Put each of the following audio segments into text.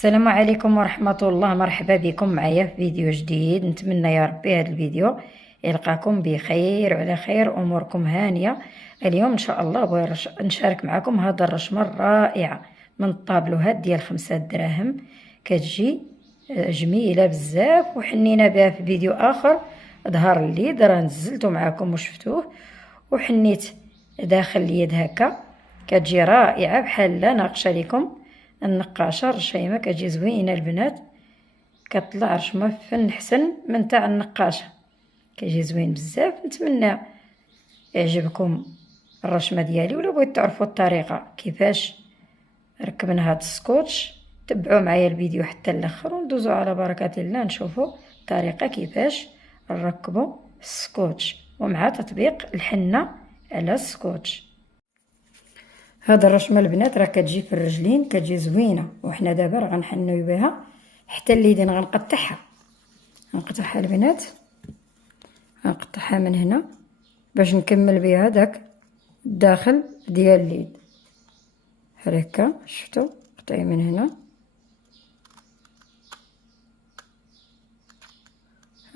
السلام عليكم ورحمة الله. مرحبا بكم معايا في فيديو جديد. نتمنى يا ربي هذا الفيديو يلقاكم بخير وعلى خير، اموركم هانية. اليوم ان شاء الله بغيت نشارك معكم هذا الرشمة الرائعة من الطابلوهات ديال 5 دراهم. كتجي جميلة بزاف وحنينا بها في فيديو اخر ظهر لي، راه نزلته معكم وشفتوه وحنيت داخل اليد هكا. كتجي رائعة بحال ناقشه لكم النقاشه الرشيمه، كتجي زوينه البنات، كطلع رشمه فن حسن من تاع النقاشه، كيجي زوين بزاف. نتمنى يعجبكم الرشمه ديالي، ولا بغيتو تعرفوا الطريقه كيفاش ركبنا هاد السكوتش تبعوا معايا الفيديو حتى الاخر وندوزو على بركه الله نشوفوا الطريقه كيفاش نركبوا السكوتش ومع تطبيق الحنه على السكوتش. هاد الرشمه البنات راه كتجي في الرجلين، كتجي زوينه، وحنا دابا راه غنحنيو بها حتى اليدين. غنقطعها البنات، غنقطعها من هنا باش نكمل بها داك الداخل ديال اليد هكا. شفتوا قطعي من هنا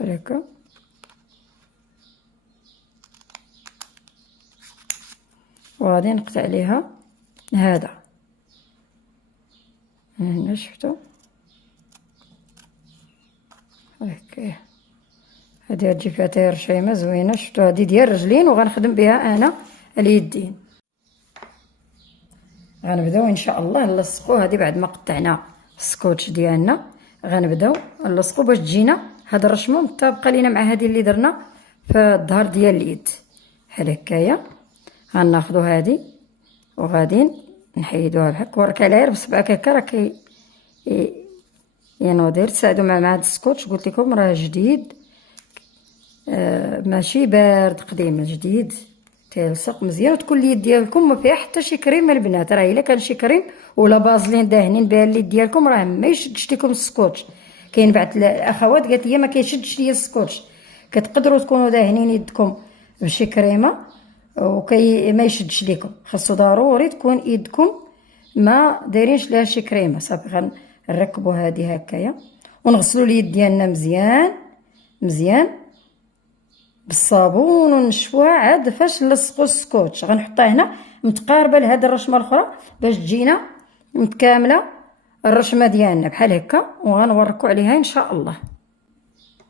هكا، وغادي نقطع ليها هذا من هنا. شفتوا هكا، هادي غتجي فيها تاير رشيمه زوينه. شفتوا هادي ديال الرجلين وغنخدم بها انا اليدين. غنبداو ان شاء الله نلصقوا هادي بعد ما قطعنا السكوتش ديالنا. غنبداو نلصقوا باش تجينا هاد الرشمه مطابقه لينا مع هادي اللي درنا في الظهر ديال اليد بحال هكايا. غناخذوا هادي وغادي نحيدوها بحال هكا، ورك على غير بصبعك هكا راه ينوض. تساعدوا مع هاد السكوتش، قلت لكم راه جديد، ماشي بارد، قديم جديد، تيلصق مزيان. وتكون اليد ديالكم ما فيها حتى شي كريم البنات. راه الا كان شي كريم ولا بازلين داهنين بها اليد ديالكم راه ما يشدش لكم السكوتش. كاين بعض الاخوات قالت لي ما كيشدش ليا السكوتش. كتقدروا تكونوا داهنين يدكم بشي كريمه ما يشدش لكم. خاصو ضروري تكون يدكم ما دايرينش ليها شي كريمه. صافي غنركبوا هذه هكايا ونغسلوا اليد ديالنا مزيان بالصابون ونشفوها عاد فاش نلصقوا السكوتش. غنحطها هنا متقاربه لهاد الرشمه الاخرى باش تجينا متكامله الرشمه ديالنا بحال هكا، وغنوركوا عليها ان شاء الله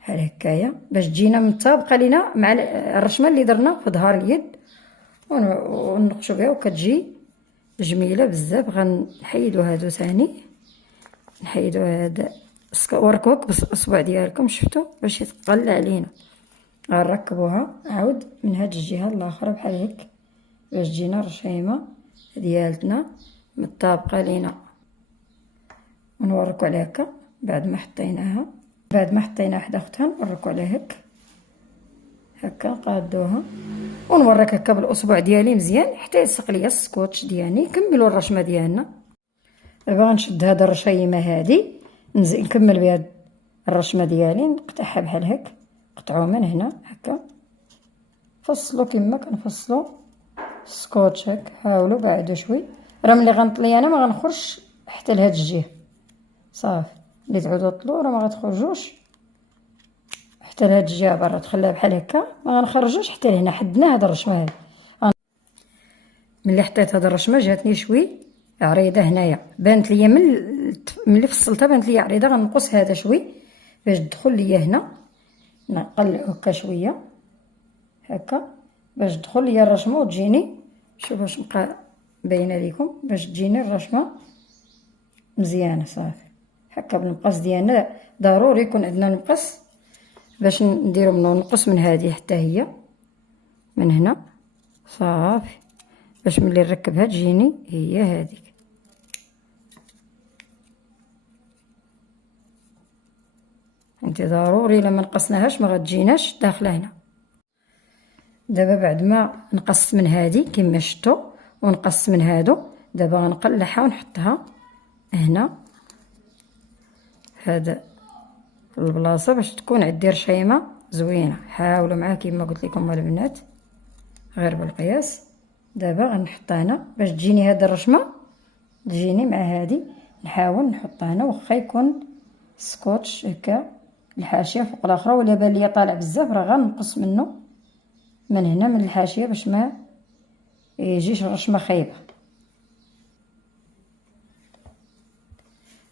بحال هكايا باش تجينا مطابقه لينا مع الرشمه اللي درنا في ظهر اليد ونقشوا بها وكتجي جميله بزاف. غنحيدوا هادو ثاني، نحيدوا هذا وركوك بالاصبع ديالكم. شفتوا باش يتقل علينا. غنركبوها عاود من هاد الجهه الاخرى بحال هيك باش تجينا الرشيمه ديالتنا مطابقه لينا. ونوركو على هكا بعد ما حطيناها حدا اختها نوركو على هكا نقادوها ونورك هكا بالاصبع ديالي مزيان حتى يلصق ليا السكوتش ديالي. نكملوا الرشمه ديالنا. دابا غنشد هاد الرشيمه هادي نكمل بها الرشمه ديالي، نقطعها بحال هكا. قطعوا من هنا هكا، فصلوا كما كنفصلوا السكوتش هكا. حاولوا بعدوا شوي، راه ملي غنطلي انا ما غنخرجش حتى لهاد الجهه. صافي اللي تعودوا تطلوا راه ما غتخرجوش حتى لهاد الجهه برا، تخليها بحال هكا ما غنخرجوش حتى لهنا. حدنا هاد الرشمه هادي. ملي حطيت هاد الرشمه جاتني شوي عريضه هنايا، بانت ليا ملي فصلتها بانت ليا عريضه. غنقص هذا شوي باش تدخل ليا هنا، نقلعو هكا شويه هكا باش تدخل ليا الرشمه وتجيني. شوف باش نبقى باينه ليكم باش تجيني الرشمه مزيانه. صافي هكا بالمقص ديالنا، ضروري يكون عندنا المقص باش نديرو منو نقص من هذه حتى هي من هنا. صافي باش ملي نركبها تجيني هي هذيك. انت ضروري لما نقصناهاش ما غتجيناش داخله هنا. دابا بعد ما نقصت من هذه كما شفتوا ونقصت من هادو، دابا غنقلعها ونحطها هنا هذا البلاصه باش تكون عندي رشيمه زوينه. حاولوا معايا كما قلت لكم البنات غير بالقياس. دابا غنحطها هنا باش تجيني هاد الرشمه تجيني مع هذه نحاول نحط هنا واخا يكون سكوتش هكا الحاشيه فوق الاخرى، ولا بان ليا طالع بزاف راه غنقص منه من هنا من الحاشيه باش ما يجيش الرشمه خايبه.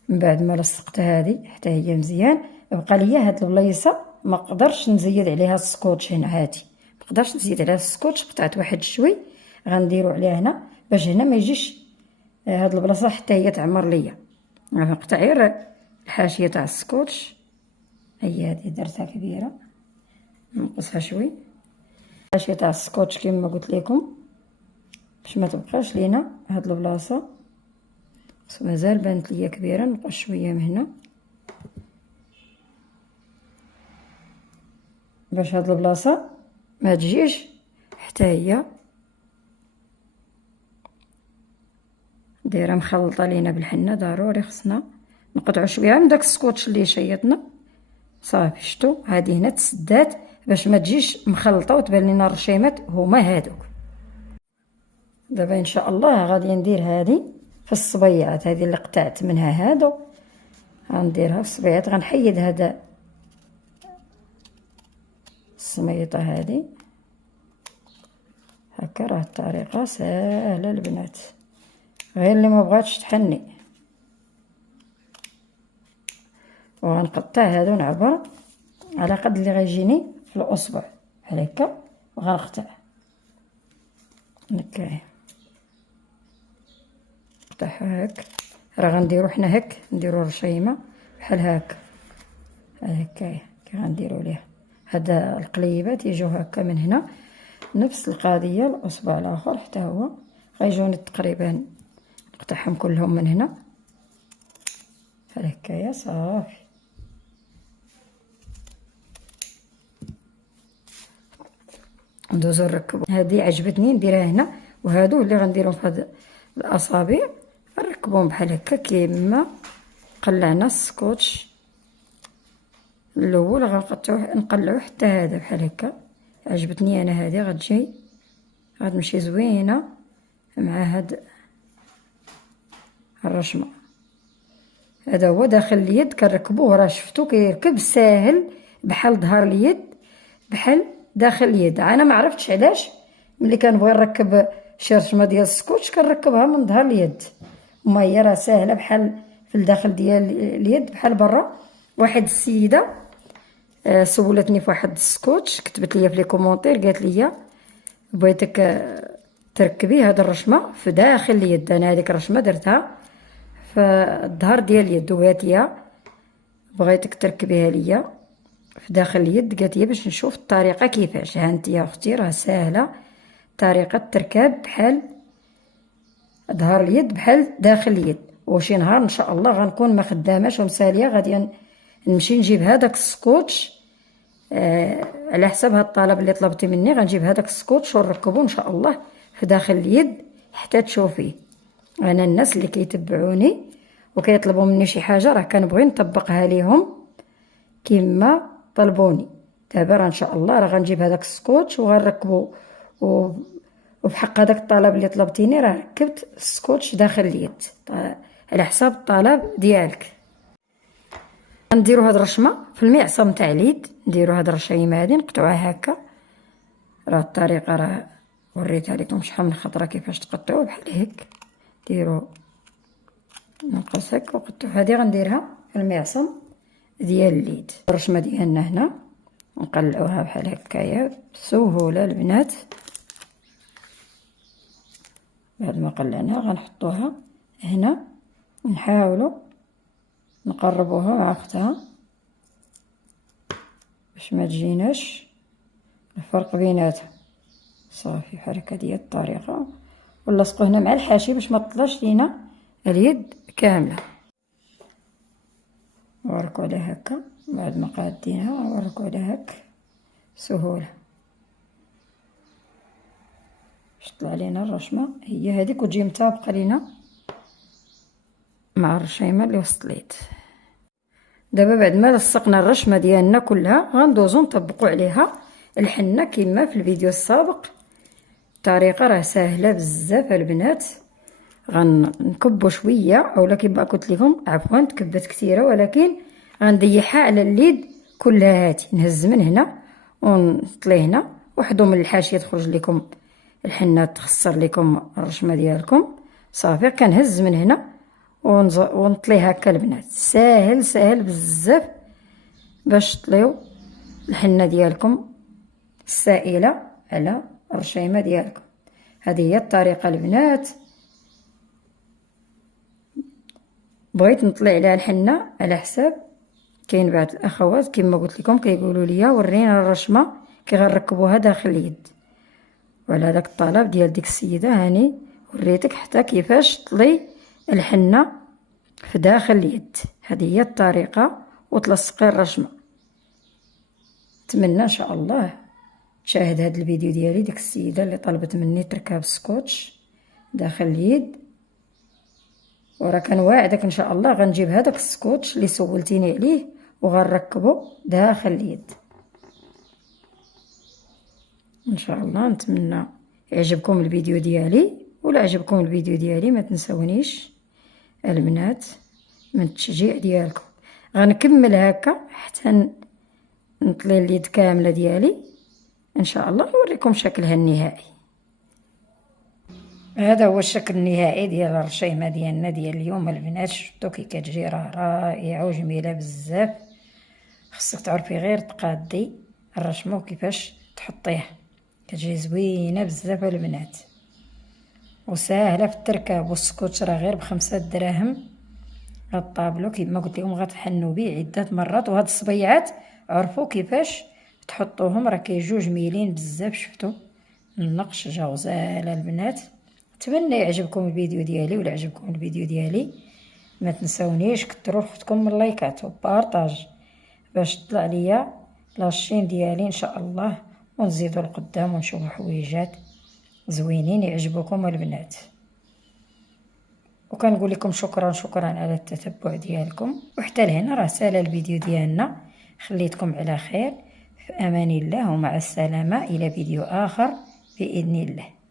من بعد ما لصقت هذه حتى هي مزيان، بقى ليا هاد البلايصه ما قدرش نزيد عليها السكوتش هنا عادي، ما قدرش نزيد عليها السكوتش، قطعت واحد شوي غنديرو عليها هنا باش هنا ما يجيش هاد البلاصه حتى هي تعمر ليا. غنقطع غير الحاشيه تاع السكوتش، هي هذه درتها كبيره نقصها شوي. الحاشيه تاع السكوتش كما قلت لكم باش ما تبقاش لينا هاد البلاصه، مازال بانت ليا كبيره، نقص شويه من هنا باش هاد البلاصه ما تجيش حتى هي دايره مخلطه لينا بالحنه. ضروري خصنا نقطعوا شويه من داك السكوتش اللي شيطنا. صافي شتو هذه هنا تسدات باش ما تجيش مخلطه وتبان لنا الرشيمات هما هادوك. دابا ان شاء الله غادي ندير هذه في الصبيعات، هذه اللي قطعت منها هادو غنديرها في الصبيعات. غنحيد هذا السميطه هذه هكا، راه الطريقه ساهله البنات، غير اللي ما بغاتش تحني. وغنقطع هادو نعبر على قد اللي غيجيني في الاصبع بحال هكا، وغنقطع هكايا نقطعها هاك. راه غنديرو حنا هاك، نديرو رشيمه بحال هاك هكايا كي غنديرو ليها. هاد القليبات يجيو هكا من هنا نفس القضيه، الاصبع الاخر حتى هو غيجوني تقريبا، نقطعهم كلهم من هنا بحال هكايا. صافي ندوزو نركبو. هذه عجبتني نديرها هنا، وهادو اللي غنديرهم في هاد الاصابع نركبوهم بحال هكا كيما قلعنا السكوتش الاول. غنقطعوه نقلعوه حتى هذا بحال هكا. عجبتني انا هذه، غتجي غتمشي زوينه مع هاد الرشمه. هذا هو داخل اليد كنركبوه، راه شفتو كيركب ساهل بحال ظهر اليد، بحال داخل اليد. انا ما عرفتش علاش ملي كنبغي نركب شي رشمه ديال السكوتش كنركبها من ظهر اليد، وما هي راه ساهله بحال في الداخل ديال اليد بحال برا. واحد السيده سولتني في واحد السكوتش، كتبت لي في لي كومونتير قالت لي بغيتك تركبي هاد الرشمه في داخل اليد. انا هذيك الرشمه درتها في الظهر ديال اليد، وقالت لي بغيتك تركبيها ليا في داخل اليد. قالت لي باش نشوف الطريقه كيفاش. ها انت يا اختي راه ساهله طريقه التركاب بحال ظهر اليد بحال داخل اليد. وشي نهار ان شاء الله غنكون ما خداماش ومساليه غادي نمشي نجيب هذاك السكوتش على حساب هاد الطلب اللي طلبتي مني. غنجيب هذاك السكوتش ونركبو ان شاء الله في داخل اليد حتى تشوفيه. انا الناس اللي كيتبعوني وكيطلبوا مني شي حاجه راه كنبغي نطبقها ليهم كما طلبوني. دابا راه ان شاء الله راه غنجيب هذاك السكوتش وغنركبو، وفي حق هذاك الطلب اللي طلبتيني راه ركبت السكوتش داخل اليد على حساب الطلب ديالك. نديرو هاد الرشمه في المعصم تاع اليد، نديرو هاد الرشيمه هادي نقطعوها هكا. راه الطريقه راه وريتها لكم شحال من خطره كيفاش تقطعوه بحال هيك. ديرو نقص هكا وقطعو. هادي غنديرها في المعصم ديال اليد. الرشمه ديالنا هنا نقلعوها بحال هكايا بسهوله البنات. بعد ما قلعناها غنحطوها هنا، نحاولوا نقربوها مع اختها باش ما تجيناش الفرق بيناتها. صافي بحال هكا ديال الطريقه، ونلصقو هنا مع الحاشي باش ما تطلعش لينا اليد كامله. نوركو على هكا بعد ما قادينها، نوركو على هكا سهوله باش طلع لينا الرشمه هي هذيك وتجي مطابقه لينا مع الرشيمه اللي وسط اليد. دابا بعد ما لصقنا الرشمه ديالنا كلها غندوزو نطبقوا عليها الحنه كما في الفيديو السابق. الطريقه راه ساهله بزاف البنات، غنكبو شويه، اولا كيما قلت لكم عفوا تكبات كثيره، ولكن غنديحها على اليد كلها. هاتي نهز من هنا ونطلي هنا، وحدو من الحاشيه تخرج لكم الحنه تخسر لكم الرشمه ديالكم. صافي كنهز من هنا ونطلي هكا البنات. ساهل ساهل بزاف باش تطليو الحنه ديالكم السائله على الرشيمه ديالكم. هذه هي الطريقه البنات. بغيت نطلي عليها الحنه على حساب كاين بعض الاخوات كما قلت لكم كيقولوا لي ورينا الرشمه كي غنركبوها داخل اليد، وعلى داك الطلب ديال ديك السيده هاني وريتك حتى كيفاش طلي الحنه في داخل اليد. هذه هي الطريقه وتلصقي الرشمه. نتمنى ان شاء الله تشاهد هذا الفيديو ديالي ديك السيده اللي طلبت مني تركب السكوتش داخل اليد، وراه كنواعدك ان شاء الله غنجيب هذاك السكوتش اللي سولتيني عليه وغنركبه داخل اليد ان شاء الله. نتمنى يعجبكم الفيديو ديالي، ولا عجبكم الفيديو ديالي ما تنسونيش البنات من التشجيع ديالكم. غنكمل هكا حتى نطلي اليد كامله ديالي ان شاء الله، نوريكم شكلها النهائي. هذا هو الشكل النهائي ديال الرشيمه ديالنا ديال اليوم البنات. شفتوا كي كتجي راه رائعه وجميله بزاف. خصك تعرفي غير تقادي الرشمه وكيفاش تحطيها، كتجي زوينه بزاف البنات وساهله في التركاب. والسكوتش راه غير ب5 دراهم. هاد الطابلو كيما قلت لكم غتحنوا به عده مرات، وهاد الصبيعات عرفوا كيفاش تحطوهم راه كيجيو جميلين بزاف. شفتوا النقش جا غزال البنات. نتمنى يعجبكم الفيديو ديالي، ولا عجبكم الفيديو ديالي ما تنسونيش كثروا اختكم من اللايكات وبارطاج باش تطلع ليا لاشين ديالي ان شاء الله، ونزيدوا لقدام ونشوفوا حويجات زوينين يعجبوكم البنات. وكنقول لكم شكرا على التتبع ديالكم. وحتى لهنا راه سال الفيديو ديالنا. خليتكم على خير، في امان الله ومع السلامه، الى فيديو اخر باذن الله.